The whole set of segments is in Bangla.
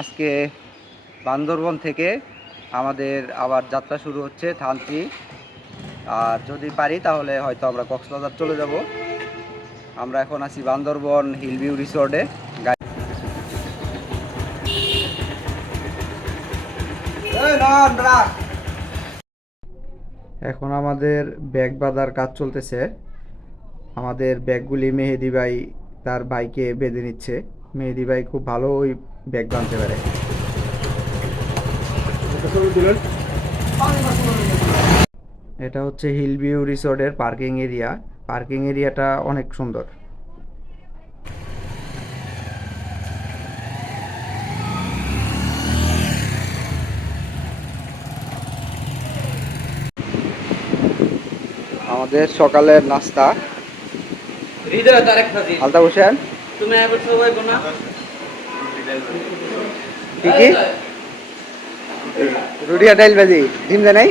আজকে বান্দরবন থেকে আমাদের আবার যাত্রা শুরু হচ্ছে থানচি। আর যদি পারি তাহলে হয়তো আমরা কক্সবাজার চলে যাব। আমরা এখন আছি বান্দরবন হিল ভিউ রিসোর্টে। এখন আমাদের ব্যাগ বাঁধার কাজ চলতেছে। আমাদের ব্যাগগুলি মেহেদি ভাই তার বাইকে বেঁধে নিচ্ছে। মেহেদি ভাই খুব ভালো ওই ব্যাগ বাঁধতে পারে। এটা হচ্ছে হিল ভিউ রিসোর্টের পার্কিং এরিয়া। পার্কিং এরিয়াটা অনেক সুন্দর। আমাদের সকালের নাস্তা আলতা হোসেন তুমি কি কি রুটি আর ডাইল ভাজি ডিম দেয় নাই?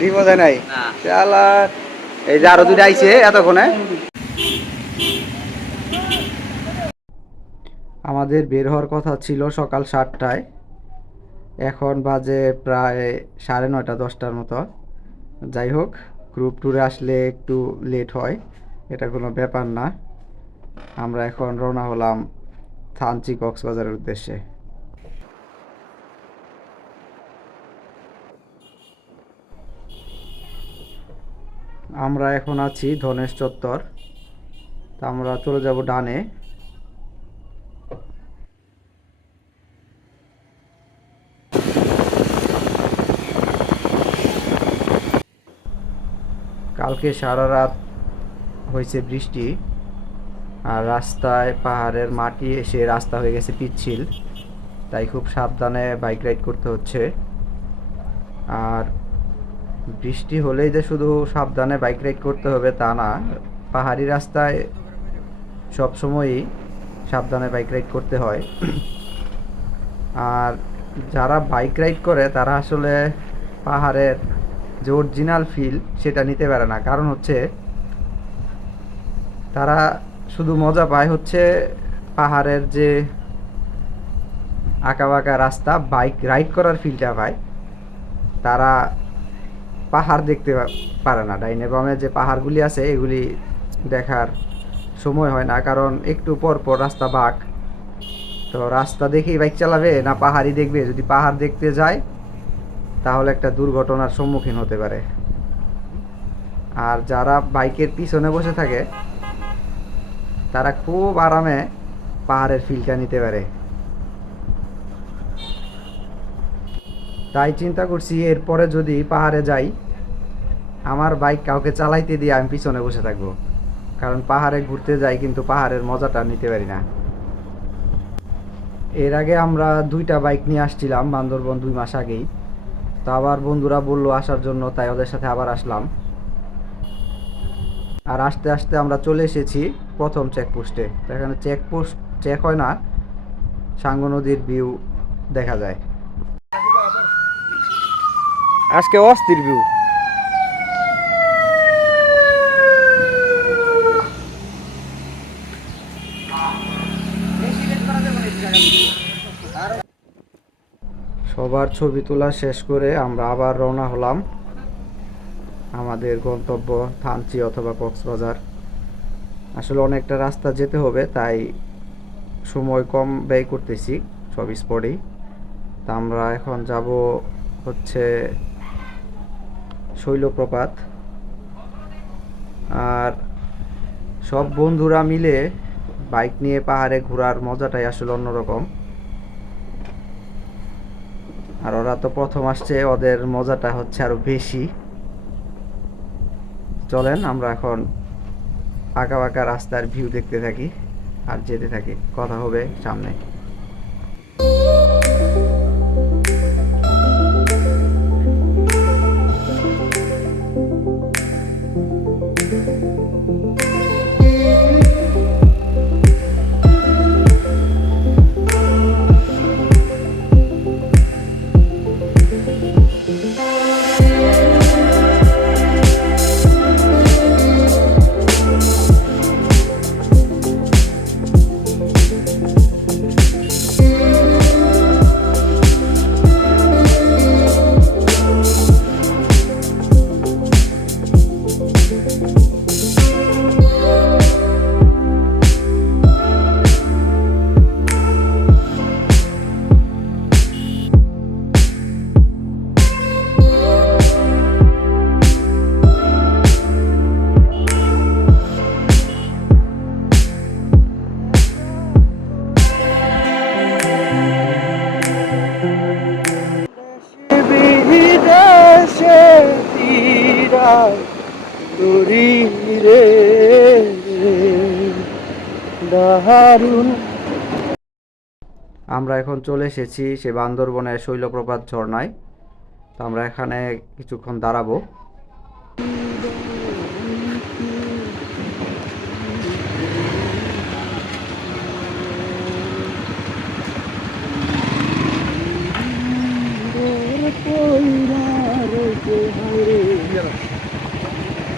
ডিমও দেয় নাই? এই যে আরো দুটো আইছে এতক্ষণে। আমাদের বের হওয়ার কথা ছিল সকাল 7টায়, এখন বাজে প্রায় 9:30 10টার মতো। যাই হোক, গ্রুপ ট্যুরে আসলে একটু লেট হয়, এটা কোনো ব্যাপার না। আমরা এখন রওনা হলাম থানচি কক্সবাজারের উদ্দেশ্যে। আমরা এখন আছি ধনেশ চত্বর। তা আমরা চলে যাব ডানে। কালকে সারা রাত হয়েছে বৃষ্টি, আর রাস্তায় পাহাড়ের মাটি এসে রাস্তা হয়ে গেছে পিচ্ছিল, তাই খুব সাবধানে বাইক রাইড করতে হচ্ছে। আর বৃষ্টি হলেই যে শুধু সাবধানে বাইক রাইড করতে হবে তা না, পাহাড়ি রাস্তায় সবসময়ই সাবধানে বাইক রাইড করতে হয়। আর যারা বাইক রাইড করে তারা আসলে পাহাড়ের যে অরিজিনাল ফিল সেটা নিতে পারে না। কারণ হচ্ছে তারা শুধু মজা পায় হচ্ছে পাহাড়ের যে আঁকাবাঁকা রাস্তা, বাইক রাইড করার ফিলটা পায়। তারা পাহাড় দেখতে পারে না। ডাইনে বামে যে পাহাড়গুলি আছে এগুলি দেখার সময় হয় না, কারণ একটু পর পর রাস্তা বাঁক। তো রাস্তা দেখেই বাইক চালাবে না পাহাড়ই দেখবে? যদি পাহাড় দেখতে যায় তাহলে একটা দুর্ঘটনার সম্মুখীন হতে পারে। আর যারা বাইকের পিছনে বসে থাকে তারা খুব আরামে পাহাড়ের ফিলটা নিতে পারে। তাই চিন্তা করছি এরপরে যদি পাহাড়ে যাই, আমার বাইক কাউকে চালাইতে দিয়ে আমি পিছনে বসে থাকবো, কারণ পাহাড়ে ঘুরতে যাই কিন্তু পাহাড়ের মজাটা নিতে পারি না। এর আগে আমরা 2টা বাইক নিয়ে আসছিলাম বান্দরবন 2 মাস আগেই। তো আবার বন্ধুরা বললো আসার জন্য, তাই ওদের সাথে আবার আসলাম। আর আস্তে আস্তে আমরা চলে এসেছি প্রথম চেকপোস্টে। তো এখানে চেকপোস্ট চেক হয় না, সাঙ্গু নদীর ভিউ দেখা যায়। আজকে অস্থির ভিউ। সবার ছবি তোলা শেষ করে আমরা আবার রওনা হলাম আমাদের গন্তব্য থানচি অথবা কক্সবাজার। আসলে অনেকটা রাস্তা যেতে হবে, তাই সময় কম ব্যয় করতেছি সব স্পটেই। তা আমরা এখন যাব হচ্ছে শৈলপ্রপাত। আর সব বন্ধুরা মিলে বাইক নিয়ে পাহাড়ে ঘোরার মজাটাই আসলে অন্যরকম। আর ওরা তো প্রথম আসছে, ওদের মজাটা হচ্ছে আরো বেশি। চলেন আমরা এখন আঁকা বাঁকা রাস্তার ভিউ দেখতে থাকি আর যেতে থাকি, কথা হবে সামনে। দারুণ। আমরা এখন চলে এসেছি সে বান্দরবনের শৈলপ্রপাত ঝর্ণায়। তো আমরা এখানে কিছুক্ষণ দাঁড়াবো।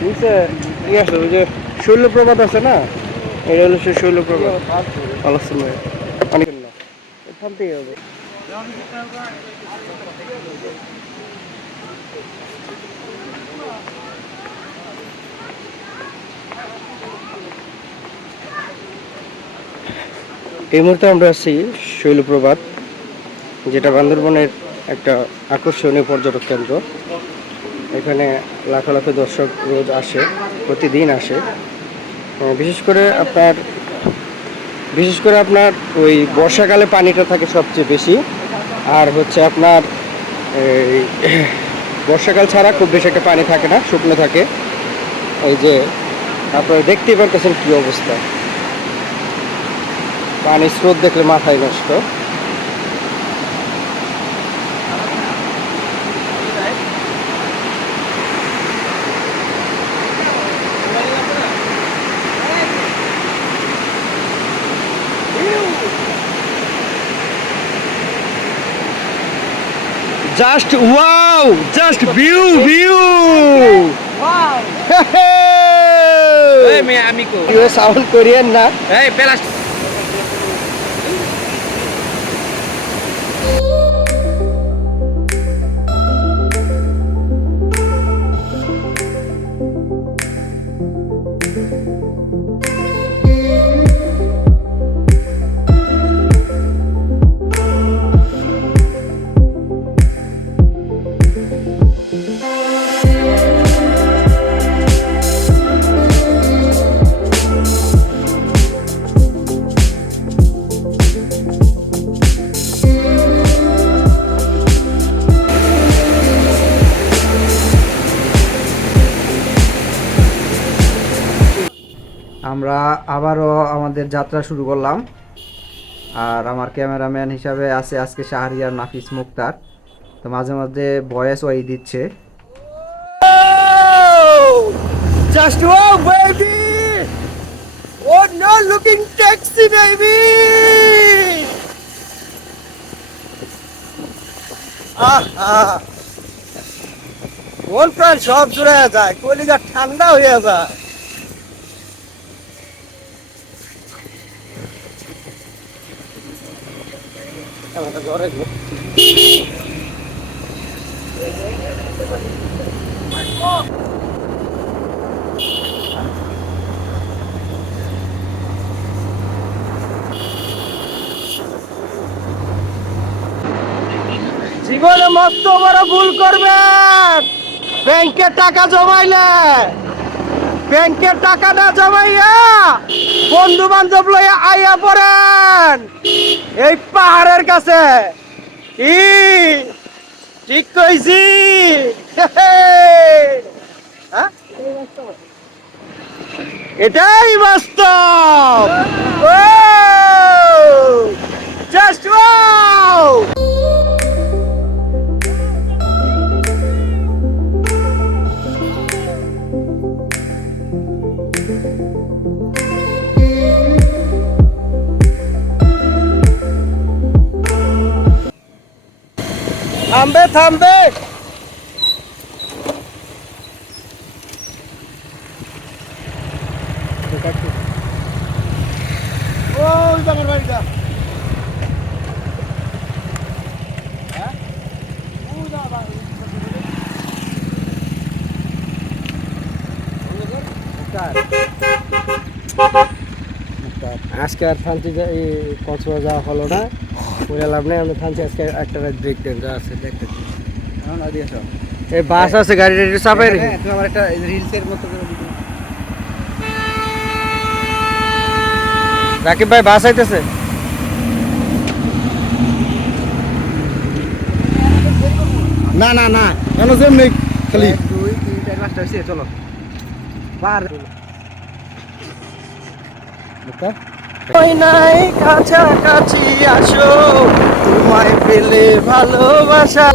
বুঝছে ঠিক আছে, ওই যে শৈলপ্রপাত আছে না, এটা হলো সে শৈলপ্রপাত। আলোচনা অনেক না, এখান থেকে হবে। এই মুহূর্তে আমরা আছি শৈলপ্রপাত, যেটা বান্দরবনের একটা আকর্ষণীয় পর্যটক কেন্দ্র। এখানে লাখ লাখ দর্শক রোজ আসে, প্রতিদিন আসে। বিশেষ করে আপনার ওই বর্ষাকালে পানিটা থাকে সবচেয়ে বেশি। আর হচ্ছে আপনার এই বর্ষাকাল ছাড়া খুব বেশি একটা পানি থাকে না, শুকনো থাকে। এই যে আপনারা দেখতেই পারতেছেন কি অবস্থা, পানির স্রোত দেখলে মাথায় নষ্ট। Just wow, just view view. Wow! Hey, Hey, mi amigo. Sound করিয়েন না। Hey, pelas. আমরা আবারও আমাদের যাত্রা শুরু করলাম। আর আমার ক্যামেরাম্যান হিসাবে আছে আজকে শাহরিয়ার নাফিস মুক্তার। তো মাঝে মাঝে ভয়েস ওই দিচ্ছে। Just wow, baby! Oh no, looking sexy, baby! মন প্রাণ সব জুড়ে যায়, কলিজা ঠান্ডা হয়ে যায়। জীবনে মস্ত বড় ভুল করবেন। ব্যাংকে টাকা জমাইলে ব্যাংকের টাকা না জমাইয়া বন্ধু বান্ধব লইয়া আইয়া পড়েন এই পাহাড়ের কাছে। কি ঠিক কইছি? হ্যাঁ? এটাই বাস্তব। Just wow! থামবে থামবে। ওই আমার বাড়িটা। আজকে আর থানচি কক্সবাজার যাওয়া হলো না, ওরা লাভ নেই। আমরা থানচি আজকে একটা রাত ব্রেক দেন, যা আছে দেখতে। এই বাস আছে, গাড়ি টাড়ি চাপাই রেখে আমার একটা রিলসের মতো করে দিতে। রাকিব ভাই বাস আইতেছে। না না না কেন যেমনি খালি 1 2 3 4 5টা হয়েছে, চলো বার। ওই নাই কাছাকাছি আসো, তোমায় পেলে ভালোবাসা।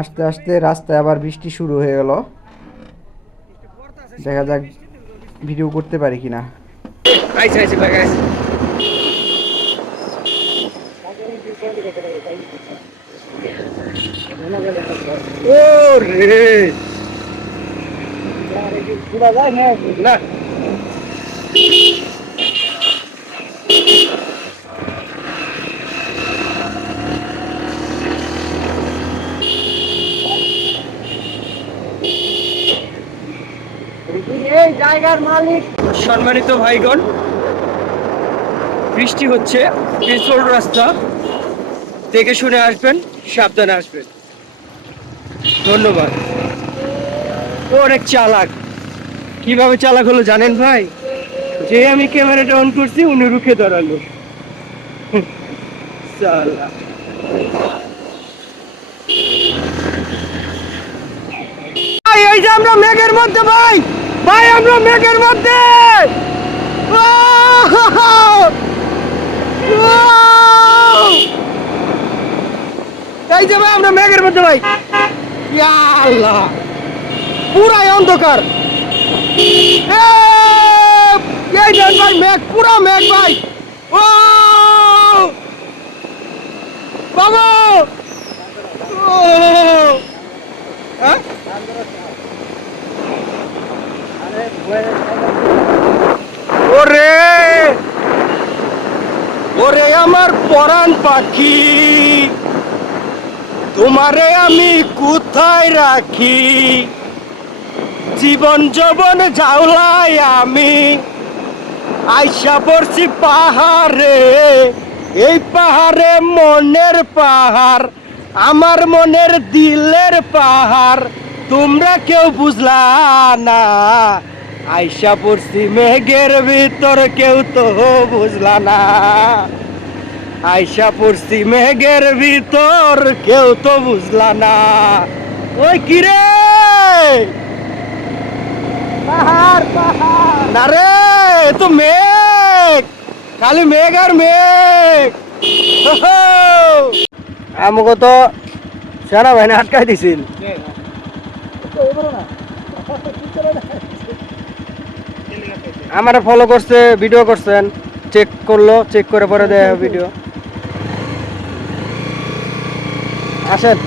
আস্তে আস্তে রাস্তায় আবার বৃষ্টি শুরু হয়ে গেল। দেখা যাক ভিডিও করতে পারি কিনা। আইছে আইছে ভাই আইছে। ও রে না এই জায়গার মালিক। সম্মানিত ভাইগণ, বৃষ্টি হচ্ছে, পিছল রাস্তা, দেখে শুনে আসবেন, সাবধানে আসবেন। ধন্যবাদ। ও অনেক চালাক। কিভাবে চালাক হলো জানেন ভাই? যে আমি ক্যামেরাটা অন করছি উনি রুখে দাঁড়ালো। চালাক। ভাই এই যে আমরা মেঘের মধ্যে ভাই, ভাই আমরা মেঘের মধ্যে। এই যে ভাই আমরা মেঘের মধ্যে ভাই। ইয়া আল্লাহ, পুরাই অন্ধকার। এই দেন ভাই মেঘ, পুরা মেঘ ভাই। ও বাবা, ও হ্যাঁ ওরে ওরে আমার পরাণ পাখি, তোমারে আমি কোথায় রাখি? জীবন যৌবন ঝাউলাই আমি আইসা পড়ছি পাহাড়ে। এই পাহাড়ে মনের পাহাড়, আমার মনের দিলের পাহাড়, তোমরা কেউ বুঝলা না। আইসা পড়ছি মেঘের ভিতর, কেউ তো বুঝলা না। আইসা পড়ছি মেঘের ভিতর, কেউ তো বুঝলা না। ওই কিরে পাহাড় পাহাড়। না রে, এ তো মেঘ, খালি মেঘ আর মেঘ। আমাকে তো সেনা বাহিনী আটকাই দিছিল। আমার ফলো করছে, ভিডিও করছেন, চেক করলো, চেক করে পরে দেয় ভিডিও। আসেন।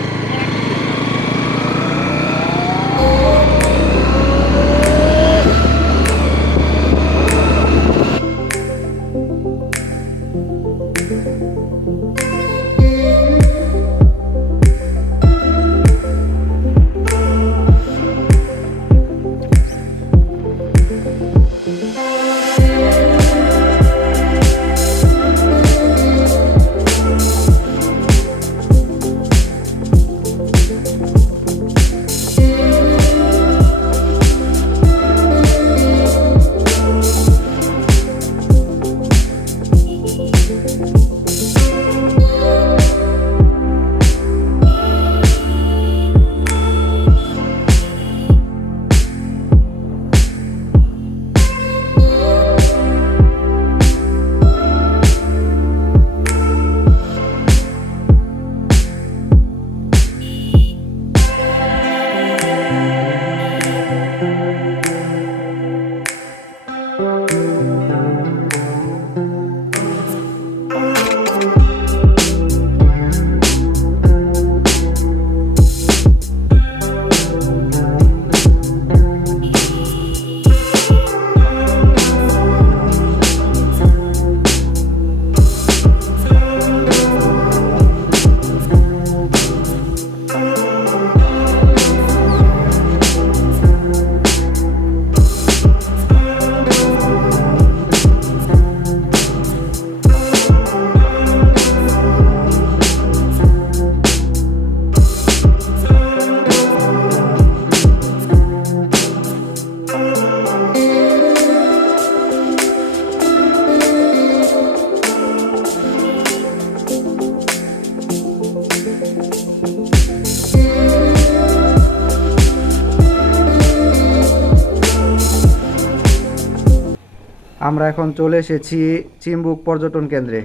আমরা এখন চলে এসেছি চিম্বুক পর্যটন কেন্দ্রে।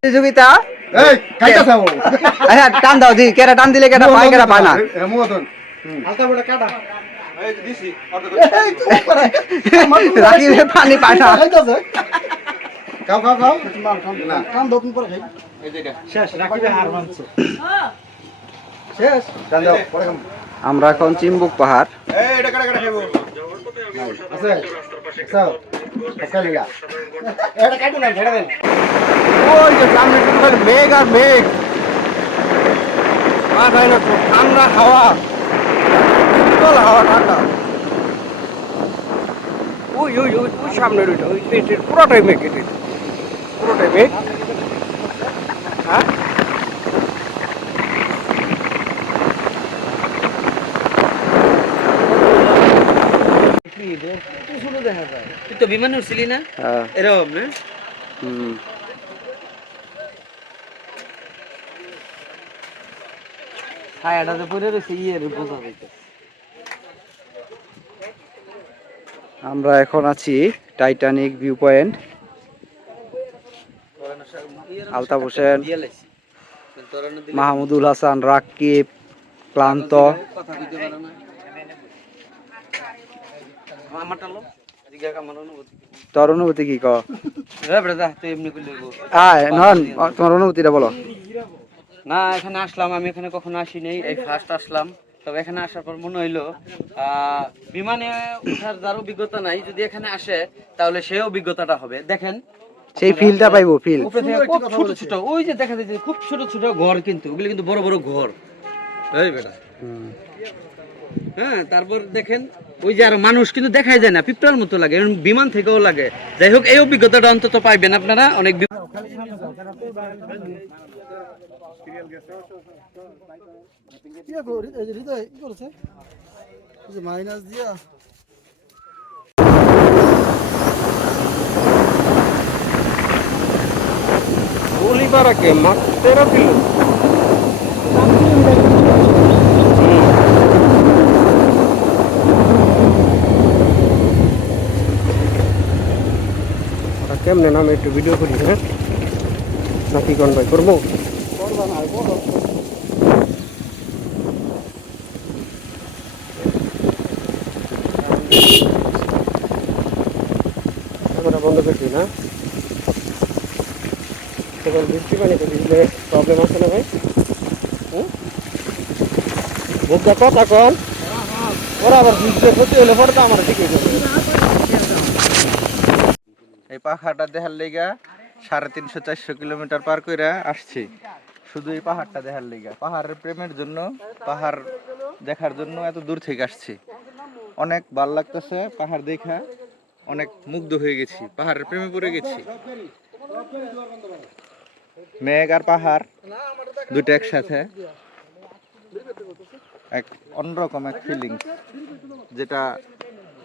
প্রতিযোগিতা এই খাইতাছে ও আচ্ছা টান দাও দি কেরা টান দিলে কেটা পায় কেটা পায় না মুদন হালকা বড় কাটা রাকিবের পানি পায় না। খাইতাছে খাও খাও খাও না কাম দোকান পরে খাই শেষ রাখিবে হার মানছে শেষ দাও দাও পরে খাম আমরা এখন চিম্বুক পাহাড়। এই এটা কাটা কাটা খাইবো আছে খাও খাই লাগা এটা কাটু না ছেড়ে দেন ওই যে সামনে টোটাল মেঘ আর মেঘ, মাথায় না খুব ঠান্ডা হাওয়া, শীতল হাওয়া ঠান্ডা। ওই ওই ওই ওই সামনের ওইটা ওই এটার পুরোটাই মেঘ, এটার পুরোটাই মেঘ। হ্যাঁ ছোট দেখা যায় তুই তো বিমানে উঠছিলি না এরকম না ছায়াটাতে পড়ে রয়েছে ইয়ের বোঝা যাইতে আমরা এখন আছি Titanic view point. Altaf Hossain, Mahmudul Hasan, Rakib ক্লান্ত। কথা কইতে পারে না আমারটা লো দিগা কামার অনুভূতি তোর অনুভূতি কি ক? রে ব্রাদা তুই এমনি কইলে গো আয় নন তোমার অনুভূতিটা বলো। না এখানে আসলাম, আমি এখানে কখনো আসি নাই, এই ফার্স্ট আসলাম। তবে এখানে আসার পর মনে হইলো বিমানে ওঠার যার অভিজ্ঞতা নাই, যদি এখানে আসে তাহলে সেই অভিজ্ঞতাটা হবে। দেখেন সেই ফিলটা পাইবো, ফিল। উপরে থেকে খুব ছোট ছোট ওই যে দেখা যাচ্ছে খুব ছোট ছোট ঘর, কিন্তু ওগুলো কিন্তু বড় বড় ঘর। এই বেটা হ্যাঁ, তারপর দেখেন ওই যে আর মানুষ কিন্তু দেখাই যায় না, পিঁপড়ার মতো লাগে, এরকম বিমান থেকেও লাগে। যাই হোক এই অভিজ্ঞতাটা অন্তত পাইবেন আপনারা অনেক। মাইনাস দিয়া Bolívar que más terapia. কেমনে নামে একটু ভিডিও করি, হ্যাঁ নাকি কোন ভাই করবো? বন্ধ করছি না, তখন বৃষ্টি পানিতে দিলে প্রবলেম আছে না ভাই? বুঝতে কথা কন ওরা আবার বুঝতে ক্ষতি হলে পরে তো আমার দিকে এই পাহাড়টা দেখার লেগা 350-400 কিলোমিটার পার কইরা আসছি শুধু এই পাহাড়টা দেখার লেগা। পাহাড়ের প্রেমের জন্য, পাহাড় দেখার জন্য এত দূর থেকে আসছি। অনেক ভালো লাগতেছে পাহাড় দেখা, অনেক মুগ্ধ হয়ে গেছি, পাহাড়ের প্রেমে পড়ে গেছি। মেঘ আর পাহাড় দুটো একসাথে, এক অন্যরকম এক ফিলিং, যেটা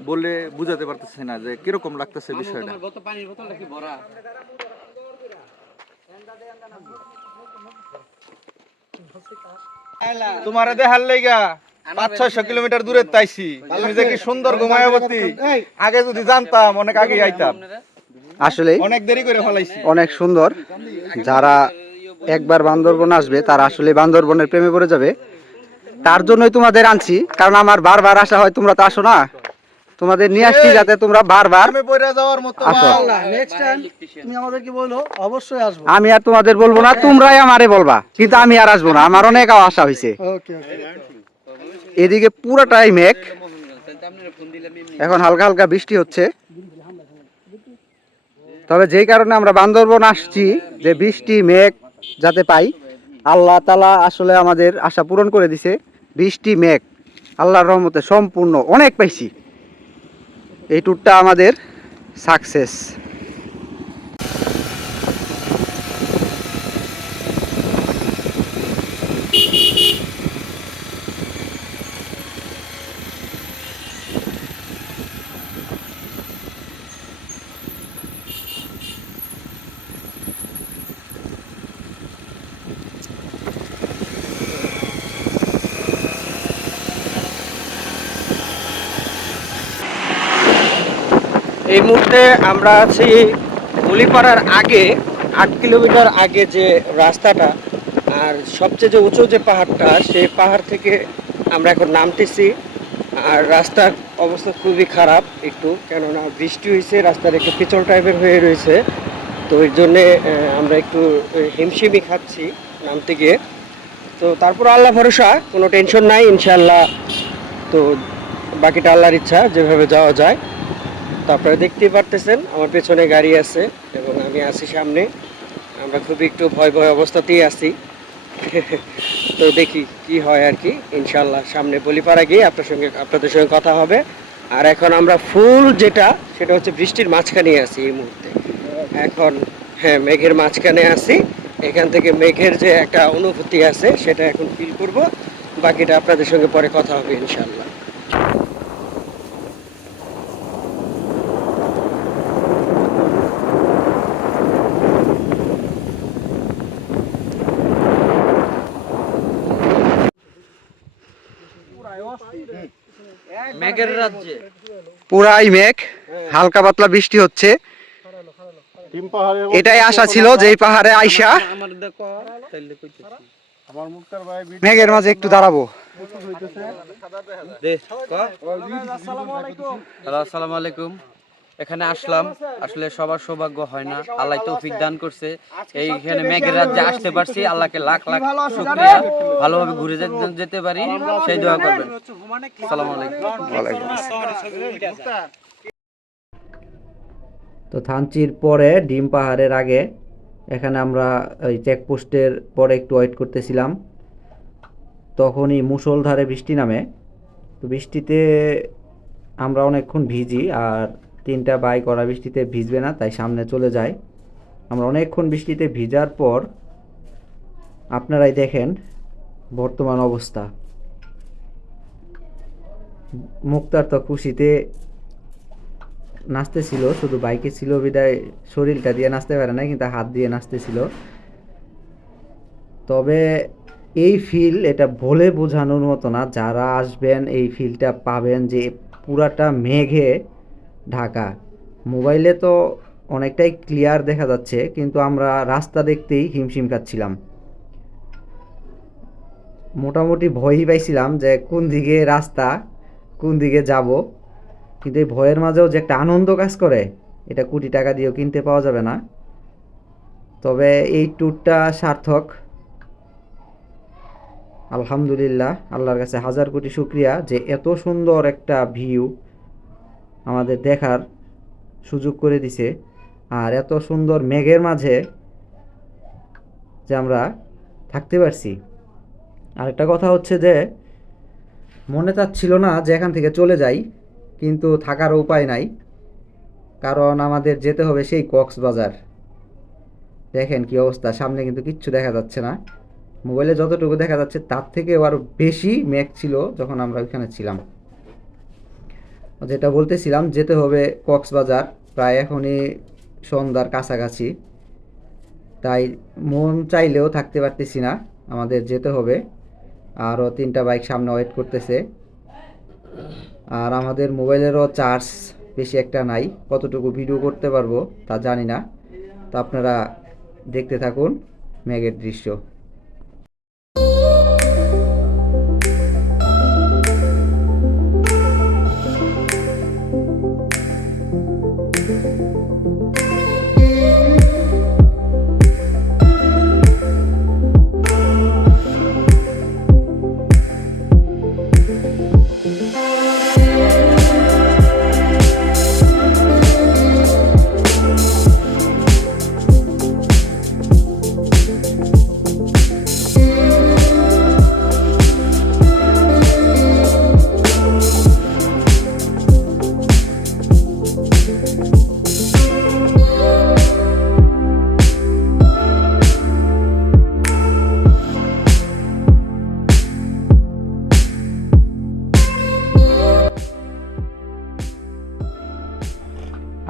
বলে বুঝাতে পারতেছি না যে কিরকম লাগতেছে বিষয়টা। তোমারে দেখার লাইগা 500-600 কিলোমিটার দূরে তাইছি। তুমি যে কি সুন্দর মায়াবতী, আগে যদি জানতাম অনেক আগে আইতাম। আসলে অনেক দেরি করে ফলাইছি। অনেক সুন্দর। যারা একবার বান্দরবন আসবে তারা আসলে বান্দরবনের প্রেমে পড়ে যাবে। তার জন্যই তোমাদের আনছি, কারণ আমার বারবার আসা হয়, তোমরা তো আসো না। তোমাদের নিয়ে আসছি যাতে তোমরা বারবার প্রেমে পড়ে যাওয়ার মতো আসো। নেক্সট টাইম তুমি আমাদেরকে বলো, অবশ্যই আসবো। আমি আর তোমাদের বলবো না, তোমরাই আমারে বলবা, কিন্তু আমি আর আসবো না। আমার অনেক আশা হয়েছে। ওকে এদিকে পুরোটাই মেঘ, এখন হালকা হালকা বৃষ্টি হচ্ছে। তবে যেই কারণে আমরা বান্দরবন আসছি, যে বৃষ্টি মেঘ যাতে পাই, আল্লাহ তাআলা আসলে আমাদের আশা পূরণ করে দিছে। বৃষ্টি মেঘ আল্লাহর রহমতে সম্পূর্ণ অনেক পাইছি। এই ট্যুরটা আমাদের সাকসেস। এই মুহূর্তে আমরা আছি বলিপাড়ার আগে 8 কিলোমিটার আগে যে রাস্তাটা আর সবচেয়ে যে উঁচু যে পাহাড়টা সেই পাহাড় থেকে আমরা এখন নামতেছি। আর রাস্তার অবস্থা খুবই খারাপ একটু, কেননা বৃষ্টি হয়েছে, রাস্তার একটু পিছল টাইপের হয়ে রয়েছে। তো এর জন্যে আমরা একটু হিমশিমি খাচ্ছি নামতে গিয়ে। তো তারপর আল্লাহ ভরসা, কোনো টেনশন নাই ইনশাল্লাহ। তো বাকিটা আল্লাহর ইচ্ছা, যেভাবে যাওয়া যায়। তো আপনারা দেখতেই পারতেছেন আমার পেছনে গাড়ি আছে এবং আমি আছি সামনে। আমরা খুবই একটু ভয় ভয় অবস্থাতেই আছি। তো দেখি কি হয় আর কি, ইনশাল্লাহ সামনে বলিপাড়া গিয়ে আপনাদের সঙ্গে কথা হবে। আর এখন আমরা ফুল যেটা সেটা হচ্ছে বৃষ্টির মাঝখানে আছি এই মুহূর্তে। এখন হ্যাঁ, মেঘের মাঝখানে আছি। এখান থেকে মেঘের যে একটা অনুভূতি আছে সেটা এখন ফিল করব। বাকিটা আপনাদের সঙ্গে পরে কথা হবে ইনশাল্লাহ। মেঘের রাজ্যে পুরাই মেঘ, হালকা পাতলা বৃষ্টি হচ্ছে। এটাই আশা ছিল যে এই পাহাড়ে আইসা আমার দেখো তাইলে কইতেছি মেঘের মাঝে একটু দাঁড়াবো। দে ক হ্যালো, আসসালামু আলাইকুম। এখানে আসলাম, আসলে সবার সৌভাগ্য হয় না, আল্লাহ তৌফিক দান করছে। এইখানে মেঘের রাজ্যে আসতে পারছি, আল্লাহকে লাখ লাখ শুকরিয়া। ভালোভাবে ঘুরে যেতে পারি সেই দোয়া করবেন। আসসালামু আলাইকুম। তো থানচির পরে ডিম পাহাড়ের আগে এখানে আমরা ওই চেকপোস্টের পরে একটু ওয়েট করতেছিলাম। তখনই মুষলধারে বৃষ্টি নামে। তো বৃষ্টিতে আমরা অনেকক্ষণ ভিজি, আর 3টা বাইক ওরা বৃষ্টিতে ভিজবে না তাই সামনে চলে যায়। আমরা অনেকক্ষণ বৃষ্টিতে ভিজার পর আপনারাই দেখেন বর্তমান অবস্থা। মুক্তার তো খুশিতে নাচতেছিল, শুধু বাইকে ছিল বিদায় শরীরটা দিয়ে নাচতে পারে না, কিন্তু হাত দিয়ে নাচতেছিল। তবে এই ফিল এটা বলে বোঝানোর মতো না। যারা আসবেন এই ফিলটা পাবেন যে পুরাটা মেঘে ঢাকা। মোবাইলে তো অনেকটাই ক্লিয়ার দেখা যাচ্ছে, কিন্তু আমরা রাস্তা দেখতেই হিমশিম খাচ্ছিলাম। মোটামুটি ভয়ই পাইছিলাম যে কোন দিকে রাস্তা, কোন দিকে যাব। কিন্তু এই ভয়ের মাঝেও যে একটা আনন্দ কাজ করে, এটা কোটি টাকা দিয়েও কিনতে পাওয়া যাবে না। তবে এই ট্যুরটা সার্থক, আলহামদুলিল্লাহ। আল্লাহর কাছে হাজার কোটি শুকরিয়া যে এত সুন্দর একটা ভিউ আমাদের দেখার সুযোগ করে দিছে। আর এত সুন্দর মেঘের মাঝে যে আমরা থাকতে পারছি। আরেকটা কথা হচ্ছে যে মনে চাচ্ছিল না যে এখান থেকে চলে যাই, কিন্তু থাকার উপায় নাই, কারণ আমাদের যেতে হবে সেই কক্সবাজার। দেখেন কি অবস্থা, সামনে কিন্তু কিচ্ছু দেখা যাচ্ছে না। মোবাইলে যতটুকু দেখা যাচ্ছে তার থেকেও আরও বেশি মেঘ ছিল যখন আমরা ওইখানে ছিলাম। যেটা বলতেছিলাম, যেতে হবে কক্সবাজার, প্রায় এখনই সন্ধ্যার কাছাকাছি। তাই মন চাইলেও থাকতে পারতেছি না, আমাদের যেতে হবে। আরও 3টা বাইক সামনে ওয়েট করতেছে। আর আমাদের মোবাইলেরও চার্জ বেশি একটা নাই, কতটুকু ভিডিও করতে পারবো তা জানি না। তো আপনারা দেখতে থাকুন মেঘের দৃশ্য।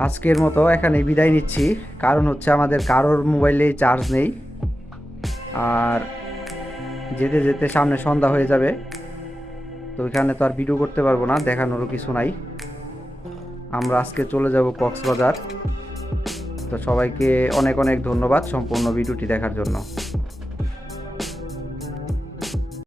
আজকের মতো এখানে বিদায় নিচ্ছি, কারণ হচ্ছে আমাদের কারোর মোবাইলেই চার্জ নেই। আর যেতে যেতে সামনে সন্ধ্যা হয়ে যাবে, তো ওইখানে তো আর ভিডিও করতে পারবো না, দেখানোরও কিছু নাই। আমরা আজকে চলে যাব কক্সবাজার। তো সবাইকে অনেক অনেক ধন্যবাদ সম্পূর্ণ ভিডিওটি দেখার জন্য।